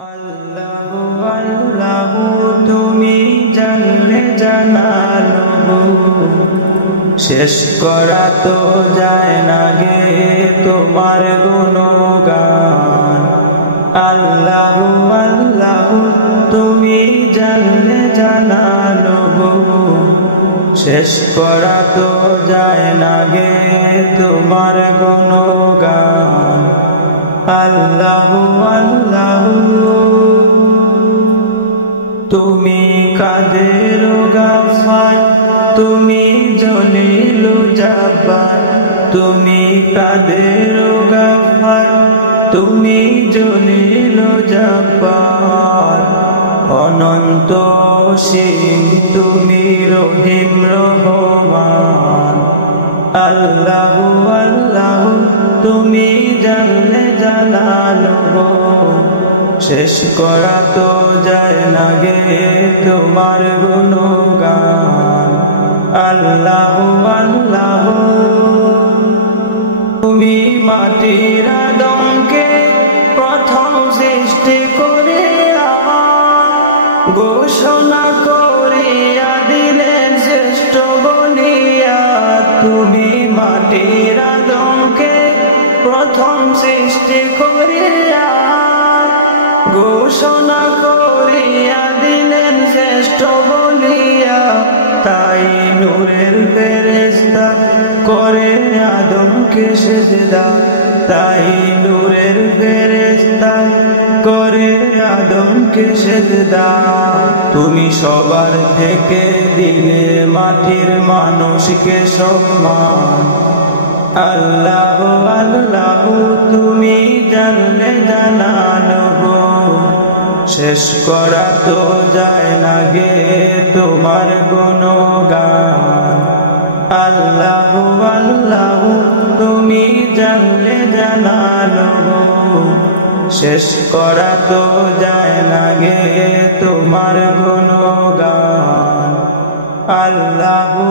আল্লাহু আল্লাহু তুমি জানলে জানালো, শেষ করা তো যায় না গে তোমার গুণগান। আল্লাহু আল্লাহু তুমি জানলে জানালো, শেষ করা তো যায় না গে তোমার গুণগান। আল্লাহু আল্লাহু তুমি কাদের গাফার, তুমি জলিল জাব্বার। তুমি কাদের গাফার, তুমি জলিল জাব্বার। অনন্ত অসীম তুমি রহিম রহমান। আল্লাহু আল্লাহু তুমি জানলে জানালো, শেষ করা তো যায় না গে তোমার গুণগান। আল্লাহু আল্লাহু তুমি মাটির আদমকে প্রথম সৃষ্টি করে ঘোষণা করিয়া দিলেন শ্রেষ্ঠ বলিয়া। তুমি মাটির আদমকে প্রথম সৃষ্টি করিয়া ঘোষণা করিয়া দিলেন শ্রেষ্ঠ বলিয়া। তাই নূরের ফেরেশতা করে আদমকে সেজদা। তাই নূরের ফেরেশতা করে আদমকে সেজদা। তুমি সবার থেকে দিলে মাটির মানুষকে সম্মান। আল্লাহু আল্লাহু তুমি জানলে জানালো, শেষ করা তো যায় না গে তোমার গুণগান। আল্লাহু আল্লাহু তুমি জানলে জানালো, শেষ করা তো যায় না গে তোমার গুণগান। আল্লাহু